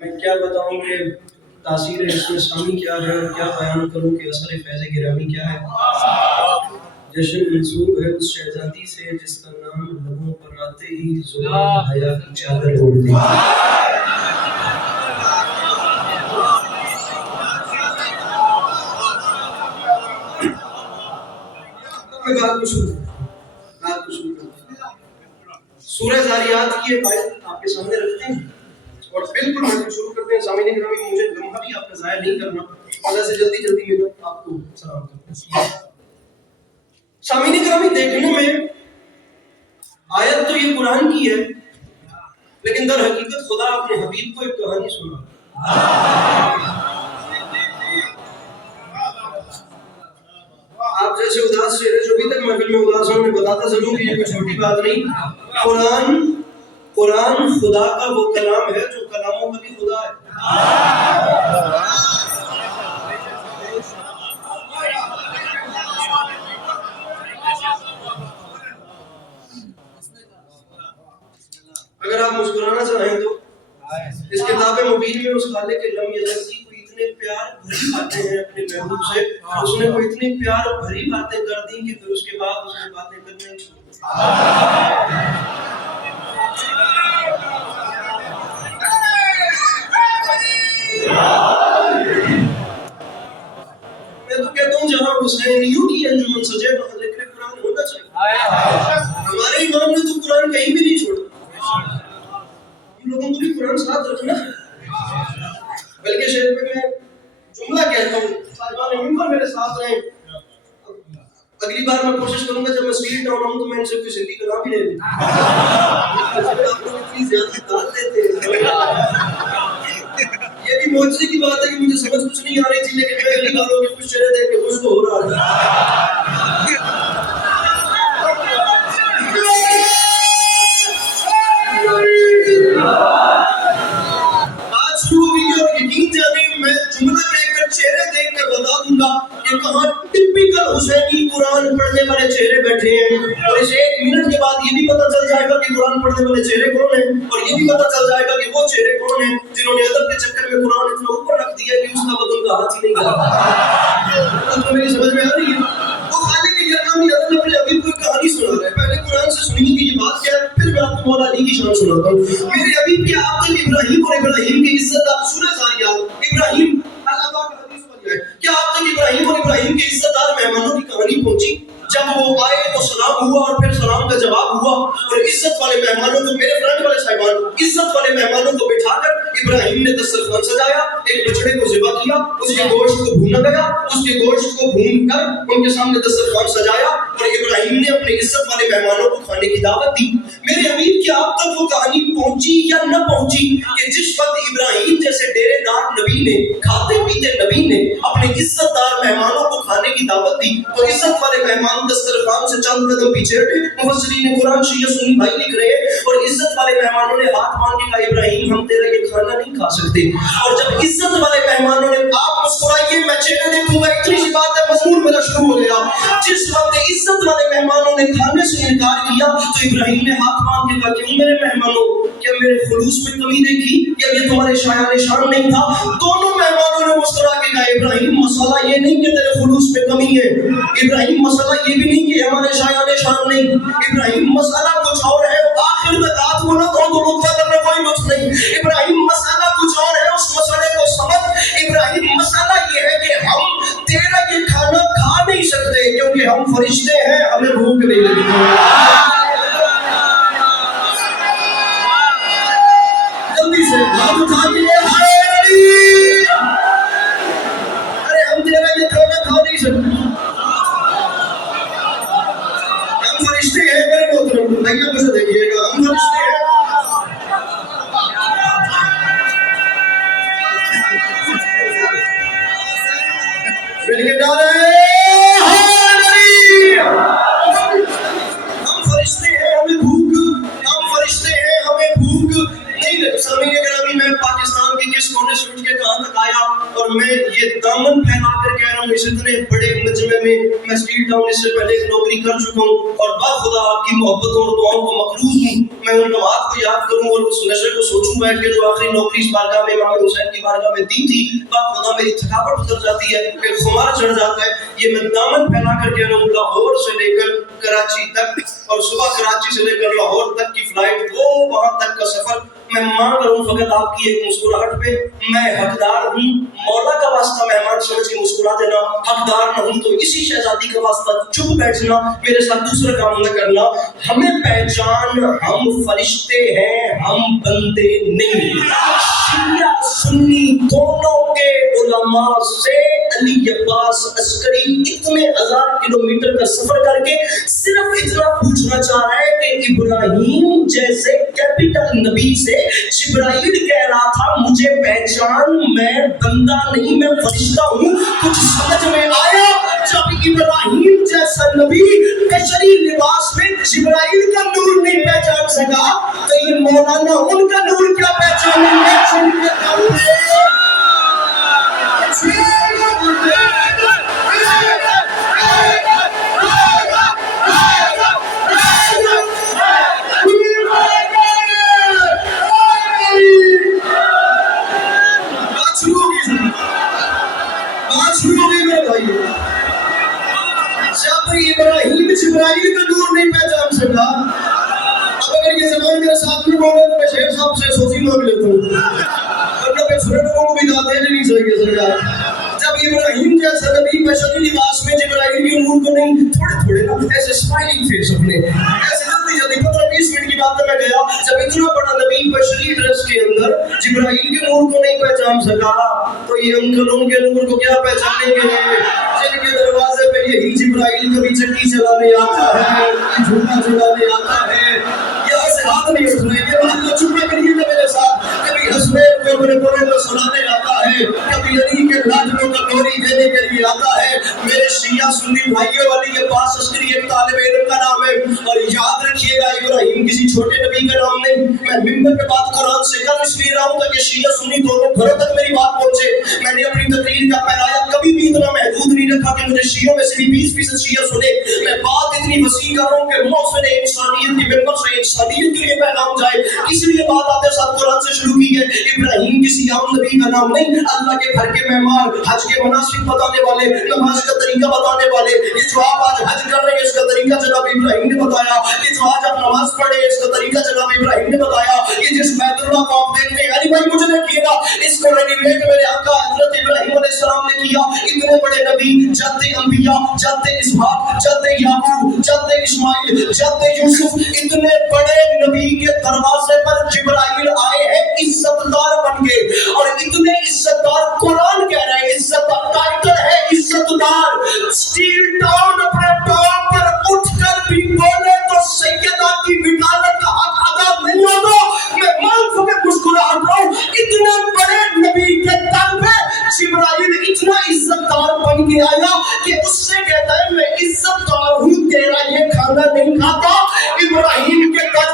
میں کیا بتاؤں کہ تاثیر اسم اسلامی کیا ہے اور کیا بیان کروں کہ اثر فیض گرامی کیا ہے۔ جشن منسوب ہے اس شہزادی سے جس کا نام لبوں پر آتے ہی زبان حیا کی چادر اوڑھ دی۔ میں بات کو شروع سورہ ذاریات کی ایک آیت آپ کے سامنے رکھتے ہیں اور بالکل میں شروع کرتے ہیں۔ سامعین گرامی مجھے لمحہ بھی آپ کا ضائع نہیں کرنا، اللہ سے جلدی میں آپ کو سلام کرتا ہوں۔ سامعین گرامی دیکھنے میں آیت تو یہ قرآن کی ہے، لیکن در حقیقت خدا اپنے حبیب کو ایک کہانی سنا۔ آپ جیسے اداس چہرے جو بھی تک محفل میں اداس ہوں، میں بتاتا ضرور کہ یہ کوئی چھوٹی بات نہیں۔ قرآن خدا کا وہ کلام ہے جو کلاموں کا بھی خدا ہے۔ اگر آپ مسکرانا چاہیں تو اس کتاب مبین میں اس خالق لم یزل کی کوئی اتنے پیار بھری باتیں ہیں اپنے محبوب سے، اس نے کوئی اتنی پیار بھری باتیں کر دی کہ پھر اس کے بعد اس نے باتیں کرنا ہی چھوڑ دی۔ میں تو کہتا ہوں جہاں حسینیوں کی انجمن سجے وہاں ذکر قرآن ہونا چاہیے۔ ہمارے امام نے تو قرآن کہیں بھی نہیں چھوڑا، ہم لوگوں کو بھی قرآن ساتھ رکھنا ہے۔ بلکہ شہر میں جملہ کہتا ہوں، صاحبان ممبر میرے ساتھ رہیں، اگلی بار میں کوشش کروں گا جب میں سپیڈ ڈاؤن ہوں تو میں ان سے کوئی سندھی کلام ہی لے لوں۔ آپ لوگ اتنی زیادہ دال دیتے ہیں، یہ بھی معجزے کی بات ہے کہ مجھے سمجھ کچھ نہیں آ رہی تھی، لیکن میں اگلی باروں کے کچھ چہرے دیکھ کے خوش تو ہو رہا تھا۔ بات شروع ہوئی اور یقین جانیں میں جملہ کہہ کر چہرے دیکھ کر بتا دوں گا کہ کہاں ٹپیکل حسینی قرآن پڑھنے والے چہرے بیٹھے ہیں، اور اس ایک منٹ کے بعد یہ بھی پتہ چل جائے گا کہ قرآن پڑھنے والے چہرے کون ہیں، اور یہ بھی پتہ چل جائے گا کہ وہ چہرے کون ہیں جنہوں نے ادب کے چکر میں قرآن اتنا اوپر رکھ دیا کہ اس کا بدن کا ہاتھ ہی نہیں گیا۔ تو میری سمجھ میں آ رہی ہے؟ وہ خالق اپنے حبیب کو ایک کہانی سنا رہا ہے۔ پہلے قرآن سے سنیے کہ یہ بات کیا ہے، پھر میں آپ کو مولا علی کی شان سناتا ہوں۔ میرے حبیب کے آپ تک ابراہیم اور ابراہیم کی عزت، آپ سورہ ذاریات ابراہیم اللہ پاک کا حدیث بن جائے، کیا آپ تک ابراہیم اور ابراہیم کے عزت دار مہمانوں کی کہانی پہنچی؟ جب وہ آئے تو سلام ہوا اور پھر سلام کا جواب ہوا، اور عزت والے مہمانوں کو، میرے فرنٹ والے صاحبان، عزت والے مہمانوں کو بٹھا کر ابراہیم نے دسترخوان سجایا، ایک بچڑے کو ذبح کیا، اس کے گوشت کو بھونا گیا، اس کے گوشت کو بھون کر ان کے سامنے دسترخوان سجایا، اور ابراہیم نے اپنے عزت والے مہمانوں کو کھانے کی دعوت دی۔ میرے حبیب کی آپ تک وہ کہانی پہنچی یا نہ پہنچی کہ جس وقت ابراہیم جیسے ڈیرے دار نبی نے، کھاتے پیتے نبی نے اپنے عزت دار مہمانوں کو کھانے کی دعوت دی، تو عزت والے مہمان دسترخوان سے چند قدم پیچھے ہٹے۔ مفسرین قرآن شیعہ سنی بھائی لکھ رہے ہیں، اور عزت والے مہمانوں نے ہاتھ باندھ کے کہا ابراہیم ہم تیرا یہ کھانا نہیں کھا سکتے۔ اور جب عزت والے مہمانوں نے، آپ مسکرائیے میں چہرے دیکھوں گا، اتنی سی بات ہے مضمون میرا شروع ہو گیا، جس وقت عزت والے مہمانوں نے کھانے سے انکار کیا تو ابراہیم نے ہاتھ باندھ کے کہا کیوں میرے مہمانوں، کیا میرے خلوص میں کمی دیکھی یا یہ تمہارے شایان شان نہیں تھا؟ دونوں مہمانوں نے مسکرا کے کہا ابراہیم مسئلہ یہ نہیں کہ تیرے خلوص میں کمی ہے، ابراہیم مسئلہ یہ بھی نہیں کہ ہمارے شایان شان نہیں، ابراہیم مسئلہ کچھ اور ہے، آخر تک ہاتھ کو نہ دھو تو لطف کرنے کوئی لطف نہیں، ابراہیم مسئلہ کچھ اور ہے، اس مسئلے کو سمجھ۔ ابراہیم مسئلہ یہ ہے کہ ہم تیرا یہ کھانا کھا نہیں سکتے کیونکہ ہم فرشتے ہیں، ہمیں بھوک نہیں لگی۔ جلدی سے ہاتھ اٹھا کے ارے ہم تیرا یہ کھانا کھا نہیں سکتے، ہم فرشتے ہیں میرے محترم، بھائیوں کو سے دیکھیے گا، ہم فرشتے ہیں۔ مل کے ڈالے ہم فرشتے ہیں، ہمیں بھوک، ہم فرشتے ہیں، ہمیں بھوک نہیں لگتی۔ سامعین گرامی میں پاکستان کی کس سونے سے اٹھ کے کہاں تک آیا اور میں یہ دامن پھیلا کر کہہ رہا ہوں اس اتنے بڑے مجمع میں میں اسٹریٹ ٹاؤن اس سے پہلے ایک نوکری کر چکا ہوں اور باخدا آپ کی محبتوں اور دعاؤں کو مقروض ہوں. میں ان لمحات کو یاد کروں اور اس نشے کو سوچوں بیٹھ کے جو آخری نوکری اس بارگاہ میں امام حسین کی بارگاہ میں دی تھی. باخدا میری تھکاوٹ اتر جاتی ہے, ایک خمار چڑھ جاتا ہے. یہ میں دامن پھیلا کر کہہ رہا ہوں لاہور سے لے کر کراچی تک اور صبح کراچی سے لے کر لاہور تک کی فلائٹ وہ وہاں تک کا سفر میں مانگ رہا ہوں فقط آپ کی ایک مسکراہٹ پہ. میں حقدار ہوں, مولا کا واسطہ مہمان سمجھ کے مسکرا دینا. حقدار نہ ہوں تو اسی شہزادی کا واسطہ چپ بیٹھنا, میرے ساتھ دوسرا کام نہ کرنا. ہمیں پہچان, ہم فرشتے ہیں, ہم بندے نہیں. شیعہ سنی دونوں کے علماء سے علی عباس عسکری اتنے 1000 کلومیٹر کا سفر کر کے صرف اتنا پوچھنا چاہ رہا ہے کہ ابراہیم جیسے کیپٹل نبی سے جبرائیل کہہ رہا تھا مجھے پہچان, میں بندہ نہیں میں فرشتہ ہوں. کچھ سمجھ میں آیا؟ جب ابراہیم جیسا نبی بشری لباس میں جبرائیل کا نور نہیں پہچان سکا تو یہ مولانا ان کا نور کیا پہچانیں گے؟ ابراہیم جبرائیل کا نور نہیں پہچان سکا. اب اگر یہ زبان میرے ساتھ میں بولے تو میں شیخ صاحب سے سوچی مانگ لیتا ہوں, ورنہ میں سنے لوگوں کو بھی داد دینے نہیں چاہیے سرکار. جب ابراہیم جیسا نبی بشری لباس میں جبرائیل کے نور کو نہیں, تھوڑے نا ایسے اسمائلنگ فیس اپنے ایسے جلدی 15-20 منٹ کی بات میں گیا. جب اتنا بڑا نبی بشری ڈریس کے اندر جبرائیل کے نور کو نہیں پہچان سکا تو یہ انکل ان کے نور کو کیا پہچانیں گے جن کے دروازے پہ یہی جبرائیل کبھی چکی چلانے آتا ہے, جھولا چلانے آتا ہے. یہاں سے ہاتھ نہیں اٹھ رہے, یہ بات کو چپ کریے گا میرے ساتھ. کبھی حسنین کو اپنے پڑھوں کو سنانے آتا ہے, کبھی علی کے لاجلوں کا گوری دینے کے لیے آتا ہے. میرے شیعہ سنی بھائیوں والی یہ پاس عسکری ایک طالب علم کا نام ہے اور یاد رکھیے گا ابراہیم کسی چھوٹے نبی کا نام نہیں. میں ممبر پہ بات قرآن سے کر اس لیے رہا ہوں تاکہ شیعہ سنی دونوں گھروں تک میری بات پہنچے. میں نے اپنی تقریر کا پیرایا کبھی بھی اتنا محدود نہیں رکھا کہ مجھے شیعوں میں سے بھی 20% شیعہ سنے. میں بات اتنی وسیع کر رہا ہوں کہ محسن انسانیت کی ممبر سے انسانیت کے لیے پیغام جائے. اس لیے بات آتے ساتھ قرآن سے شروع کی ہے. ابراہیم کسی عام نبی کا نام نہیں, اللہ کے گھر کے مہمان, حج کے مناسک بتانے والے, نماز کا طریقہ بتانے والے. یہ جو آپ آج حج کر رہے ہیں اس کا طریقہ جناب ابراہیم نے بتایا. یہ جو آج آپ نماز پڑھ رہے ہیں اس کا طریقہ جناب ابراہیم نے بتایا. یہ جس بیت اللہ کو آپ دیکھتے ہیں, علی بھائی مجھے دیکھیے گا, اس کو رینویٹ میرے آقا حضرت ابراہیم علیہ السلام نے کیا. اتنے بڑے نبی, جد انبیاء, جد اسحاق, جد یعقوب, جد اسماعیل, جد یوسف, اتنے بڑے نبی کے دروازے پر جبرائیل آئے ہیں عزت دار بن کے. اور اتنے عزت دار, قرآن کہہ رہے ہیں عزت دار, ٹائٹل ہے عزت دار. اسٹیل ٹاؤن اپنے ٹاپ پر اٹھ کر بھی بولے تو سیدہ کی وکالت کا حق ادا نہیں ہوتا. میں مانگ کے مسکراہٹ رہا ہوں. اتنے بڑے نبی کے در پہ جبرائیل اتنا عزت دار بن کے آیا کہ اس سے کہتا ہے میں عزت دار ہوں, تیرا یہ کھانا نہیں کھاتا. ابراہیم کے در